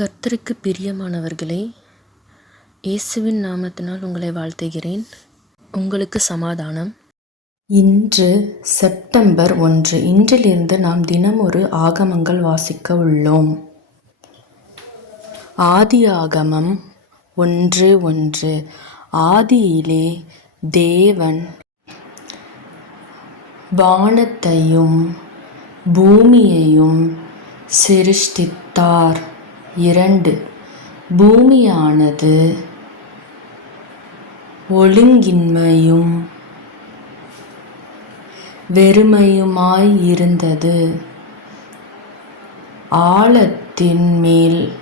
கர்த்தருக்கு பிரியமானவர்களே இயேசுவின் நாமத்தினால் உங்களை வாழ்த்துகிறேன். உங்களுக்கு சமாதானம். இன்று செப்டம்பர் ஒன்று. இன்றிலிருந்து நாம் தினம் ஒரு ஆகமங்கள் வாசிக்க உள்ளோம். ஆதி ஆகமம் ஒன்று ஒன்று. ஆதியிலே தேவன் வானத்தையும் பூமியையும் சிருஷ்டித்தார். இரண்டு. பூமியானது ஒழுங்கின்மையும் வெறுமையுமாய் இருந்தது. ஆழத்தின் மேல்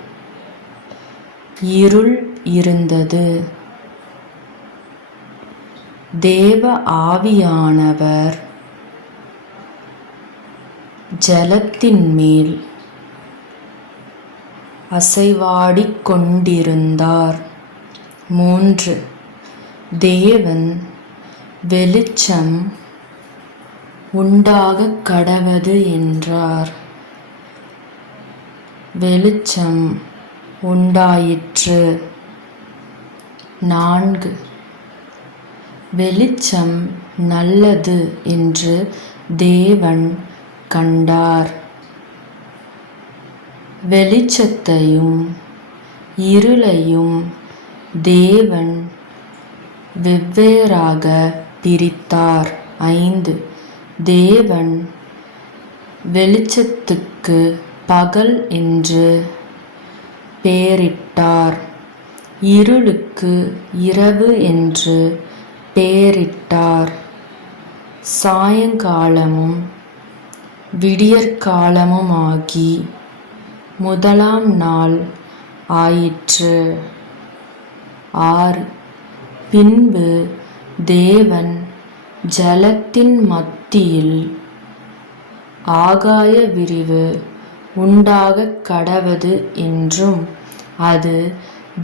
இருள் இருந்தது. தேவ ஆவியானவர் ஜலத்தின் மேல் அசைவாடிக் கொண்டிருந்தார். மூன்று. தேவன் வெளிச்சம் உண்டாகக் கடவது என்றார். வெளிச்சம் உண்டாயிற்று. நான்கு. வெளிச்சம் நல்லது என்று தேவன் கண்டார். வெளிச்சத்தையும் இருளையும் தேவன் வெவ்வேறாக பிரித்தார். ஐந்து. தேவன் வெளிச்சத்துக்கு பகல் என்று பெயரிட்டார். இருளுக்கு இரவு என்று பெயரிட்டார். சாயங்காலமும் விடியற்காலமுமாகி முதலாம் நாள் ஆயிற்று. ஆறு பின்பு தேவன் ஜலத்தின் மத்தியில் ஆகாய விரிவு உண்டாக கடவது என்றும் அது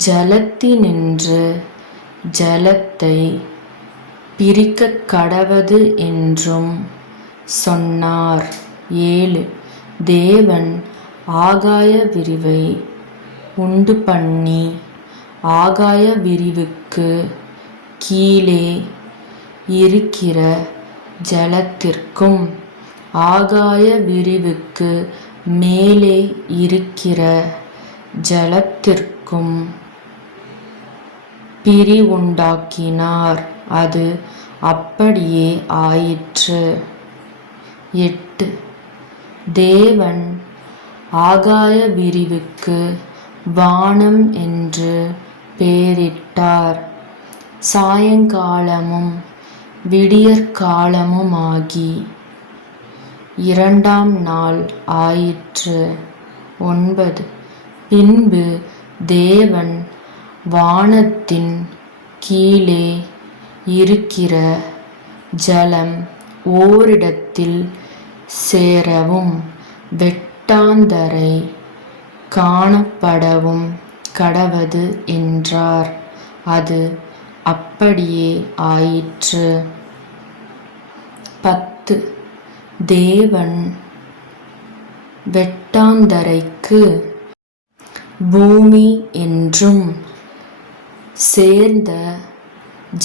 ஜலத்தினின்று ஜலத்தை பிரிக்கக் கடவது என்றும் சொன்னார். ஏழு. தேவன் ஆகாய விரிவை உண்டு பண்ணி ஆகாய விரிவுக்கு கீழே இருக்கிற ஜலத்திற்கும் ஆகாய விரிவுக்கு மேலே இருக்கிற ஜலத்திற்கும் பிரிவுண்டாக்கினார் அது அப்படியே ஆயிற்று. எட்டு. தேவன் ஆகாய விரிவுக்கு வானம் என்று பெயரிட்டார். சாயங்காலமும் விடியற்காலமுமாகி. இரண்டாம் நாள் ஆயிற்று ஒன்பது. பின்பு தேவன் வானத்தின் கீழே இருக்கிற ஜலம் ஓரிடத்தில் சேரவும் வெட்டாந்தரை காணப்படவும் கடவது என்றார். அது அப்படியே ஆயிற்று. பத்து. தேவன் வெட்டாந்தரைக்கு பூமி என்றும் சேர்ந்த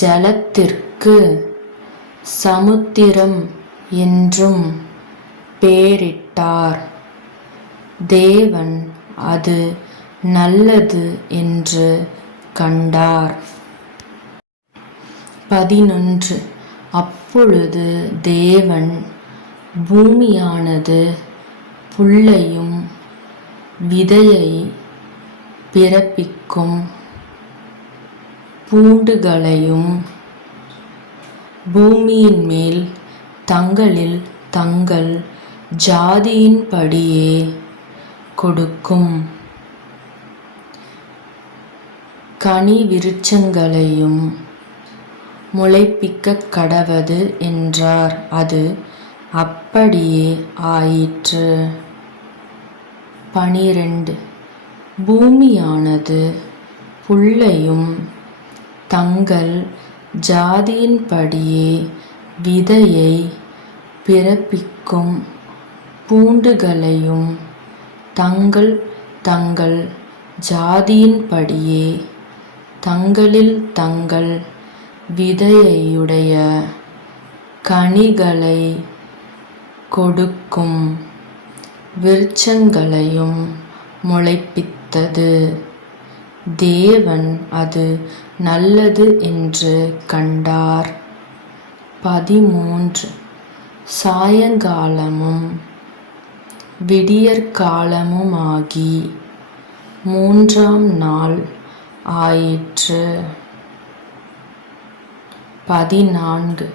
ஜலத்திற்கு சமுத்திரம் என்றும் பெயரிட்டார். தேவன் அது நல்லது என்று கண்டார். பதினொன்று. அப்பொழுது தேவன் பூமியானது புல்லையும் விதையை பிறப்பிக்கும் பூண்டுகளையும் பூமியின் மேல் தங்களில் தங்கள் ஜாதியின்படியே கொடுக்கும். கனி விருட்சங்களையும் முளைப்பிக்க கடவது என்றார். அது அப்படியே ஆயிற்று. பனிரெண்டு. பூமியானது புல்லையும் தங்கள் ஜாதியின்படியே விதையை பிறப்பிக்கும் பூண்டுகளையும் தங்கள் தங்கள் ஜாதியின்படியே தங்களில் தங்கள் விதையுடைய கனிகளை கொடுக்கும் விருட்சங்களையும் முளைப்பித்தது. தேவன் அது நல்லது என்று கண்டார். பதிமூன்று. சாயங்காலமும் விடியற்காலமுமாகி மூன்றாம் நாள் ஆயிற்று. பதினான்கு.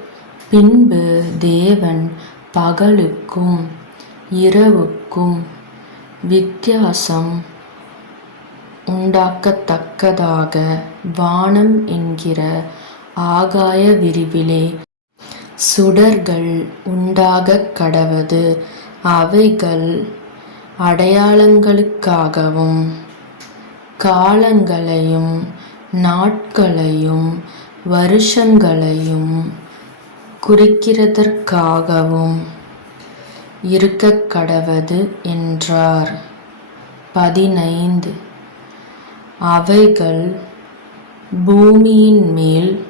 பின்பு தேவன் பகலுக்கும் இரவுக்கும் வித்தியாசம் உண்டாக்கத்தக்கதாக வானம் என்கிற ஆகாய விரிவிலே சுடர்கள் உண்டாகக் கடவது. அவைகள் அடையாளங்களுக்காகவும் காலங்களையும் நாட்களையும் வருஷங்களையும் குறிக்கிறதற்காகவும் இருக்க கடவது என்றார். பதினைந்து. அவைகள் பூமியின் மேல்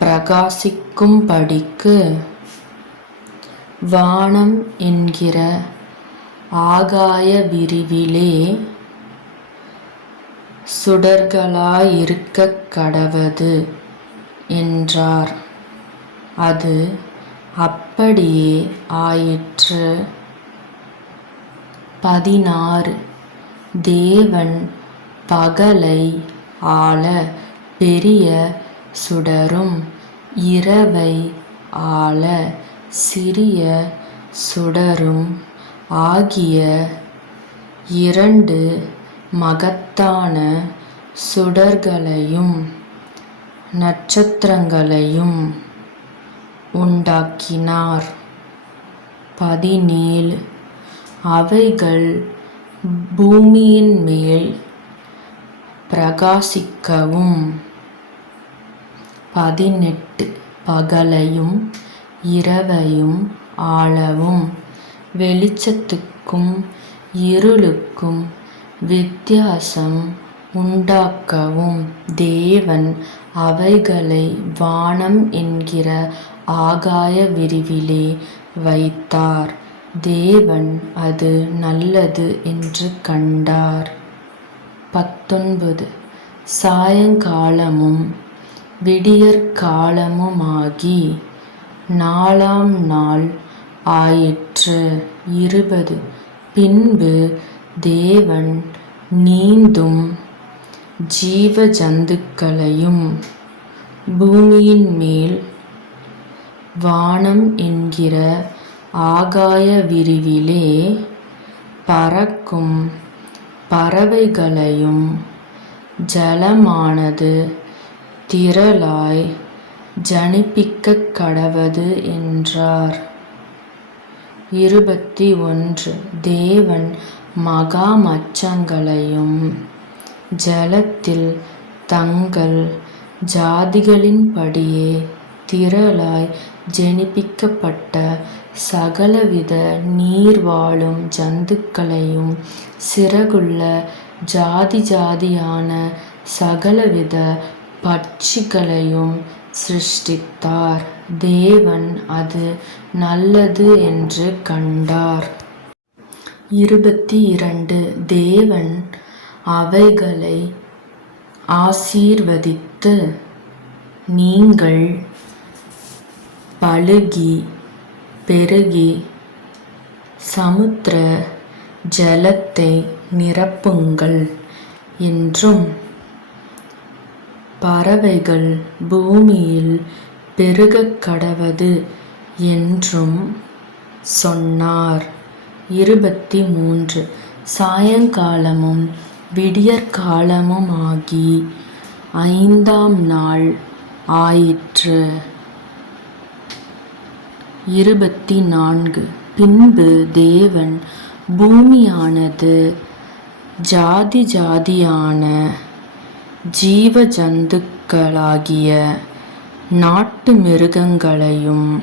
பிரகாசிக்கும்படிக்கு வானம் என்கிற ஆகாய விரிவிலே சுடர்களாயிருக்கக் கடவது என்றார். அது அப்படியே ஆயிற்று. பதினாறு. தேவன் பகலை ஆள பெரிய சுடரும் இரவை ஆள சிறிய சுடரும் ஆகிய இரண்டு மகத்தான சுடர்களையும் நட்சத்திரங்களையும் உண்டாக்கினார். பதினேழு. அவைகள் பூமியின் மேல் பிரகாசிக்கவும். பதினெட்டு. பகலையும் இரவையும் ஆளவும். வெளிச்சத்துக்கும் இருளுக்கும் வித்தியாசம் உண்டாக்கவும். தேவன் அவைகளை வானம் என்கிற ஆகாய விரிவிலே வைத்தார். தேவன் அது நல்லது என்று கண்டார். பத்தொன்பது. சாயங்காலமும் விடியற்காலமுமாகி நாலாம் நாள் ஆயிற்று இருபது. பின்பு தேவன் நீந்தும் ஜீவ ஜந்துக்களையும் பூமியின் மேல் வானம் என்கிற ஆகாய விரிவிலே பறக்கும் பறவைகளையும் ஜலமானது திரளாய் ஜனிப்பிக்கக் கடவது என்றார். இருபத்தி ஒன்று. தேவன் மகா மச்சங்களையும் ஜலத்தில் தங்கள் ஜாதிகளின்படியே திரளாய் ஜெனிப்பிக்கப்பட்ட சகலவித நீர் வாழும் ஜந்துக்களையும் சிறகுள்ள ஜாதி ஜாதியான சகலவித பட்சிகளையும் சிருஷ்டித்தார். தேவன் அது நல்லது என்று கண்டார். இருபத்தி இரண்டு தேவன் அவைகளை ஆசீர்வதித்து நீங்கள் பழுகி பெருகி சமுத்திர ஜலத்தை நிரப்புங்கள் என்றும் பறவைகள் பூமியில் பெருகக் கடவது என்றும் சொன்னார். இருபத்தி மூன்று சாயங்காலமும் விடியற்காலமுமாகி ஐந்தாம் நாள் ஆயிற்று. இருபத்தி நான்கு பின்பு தேவன் பூமியானது ஜாதி ஜாதியான ஜீவ ஜந்துக்களாகிய நாட்டு மிருகங்களையும்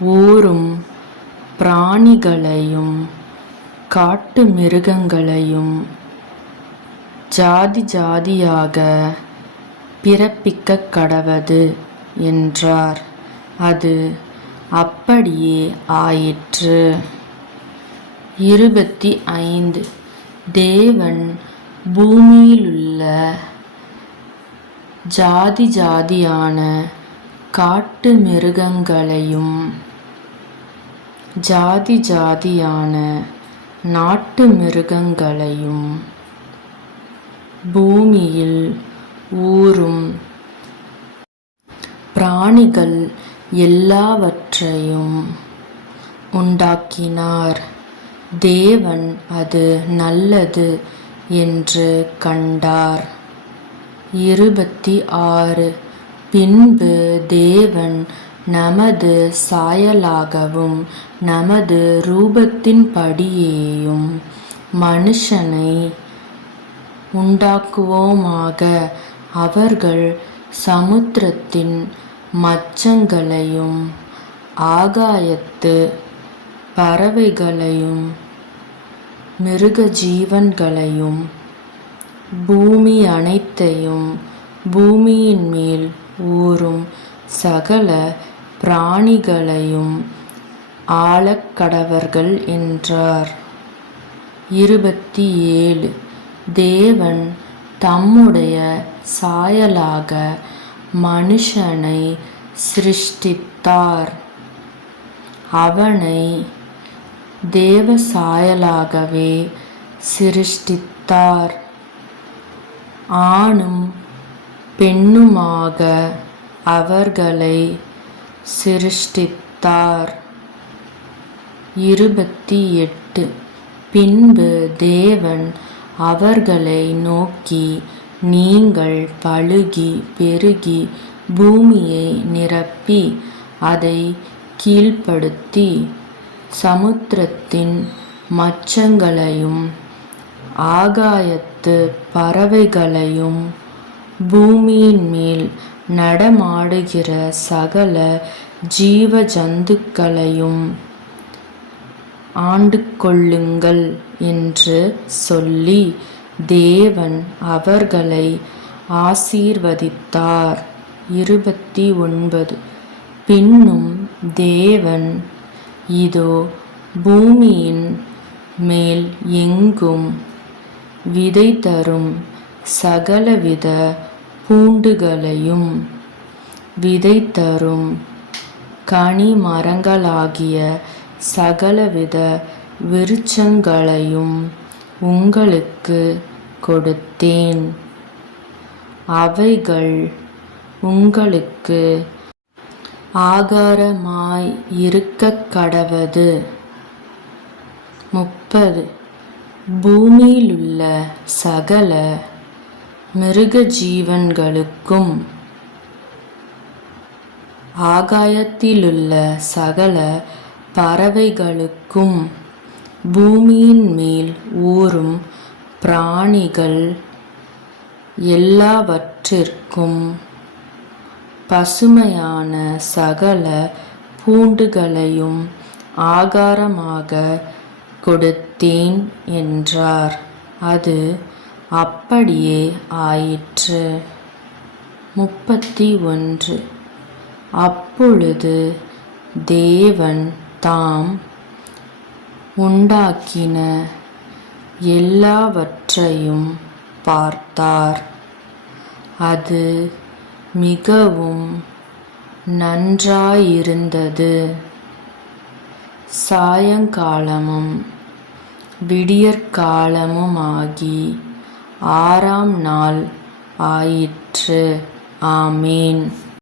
ஊரும் பிராணிகளையும் காட்டு மிருகங்களையும் ஜாதி ஜாதியாக பிறப்பிக்க கடவது என்றார். அது அப்படியே ஆயிற்று. இருபத்தி ஐந்து. தேவன் பூமியிலுள்ள ஜாதி ஜாதியான காட்டு மிருகங்களையும் ஜாதி ஜாதியான நாட்டு மிருகங்களையும் பூமியில் ஊறும் பிராணிகள் எல்லாவற்றையும் உண்டாக்கினார். தேவன் அது நல்லது என்று கண்டார். இருபத்தி ஆறு. பின்பு தேவன் நமது சாயலாகவும் நமது ரூபத்தின்படியேயும் மனுஷனை உண்டாக்குவோமாக. அவர்கள் சமுத்திரத்தின் மச்சங்களையும் ஆகாயத்து பறவைகளையும் மிருக ஜீவன்களையும் பூமி அனைத்தையும் பூமியின் மேல் ஊறும் சகல பிராணிகளையும் ஆளக்கடவர்கள் என்றார். இருபத்தி ஏழு தேவன் தம்முடைய சாயலாக மனுஷனை சிருஷ்டித்தார். அவனை தேவ சாயலாகவே சிருஷ்டித்தார். ஆணும் பெண்ணுமாக அவர்களை சிருஷ்டித்தார். இருபத்தி எட்டு பின்பு தேவன் அவர்களை நோக்கி நீங்கள் பழுகி பெருகி பூமியை நிரப்பி அதை கீழ்ப்படுத்தி சமுத்திரத்தின் மச்சங்களையும் ஆகாயத்து பறவைகளையும் பூமியின் மேல் நடமாடுகிற சகல ஜீவ ஜந்துக்களையும் ஆண்டு கொள்ளுங்கள் என்று சொல்லி தேவன் அவர்களை ஆசீர்வதித்தார். இருபத்தி ஒன்பது பின்னும் தேவன் இதோ பூமியின் மேல் எங்கும் விதை தரும் சகலவித பூண்டுகளையும் விதை தரும் கனி மரங்களாகிய சகலவித விருட்சங்களையும் உங்களுக்கு கொடுத்தேன். அவைகள் உங்களுக்கு ஆகாரமாய் இருக்க கடவது. முப்பது. பூமியிலுள்ள சகல மிருக ஜீவன்களுக்கும் ஆகாயத்திலுள்ள சகல பறவைகளுக்கும் பூமியின் மேல் ஊறும் பிராணிகள் எல்லாவற்றிற்கும் பசுமையான சகல பூண்டுகளையும் ஆகாரமாக கொடுத்தேன் என்றார். அது அப்படியே ஆயிற்று. முப்பத்தி ஒன்று அப்பொழுது தேவன் தாம் உண்டாக்கின எல்லாவற்றையும் பார்த்தார். அது மிகவும் நன்றாயிருந்தது. சாயங்காலமும் விடியற்காலமுமாகி ஆறாம் நாள் ஆயிற்று. ஆமேன்.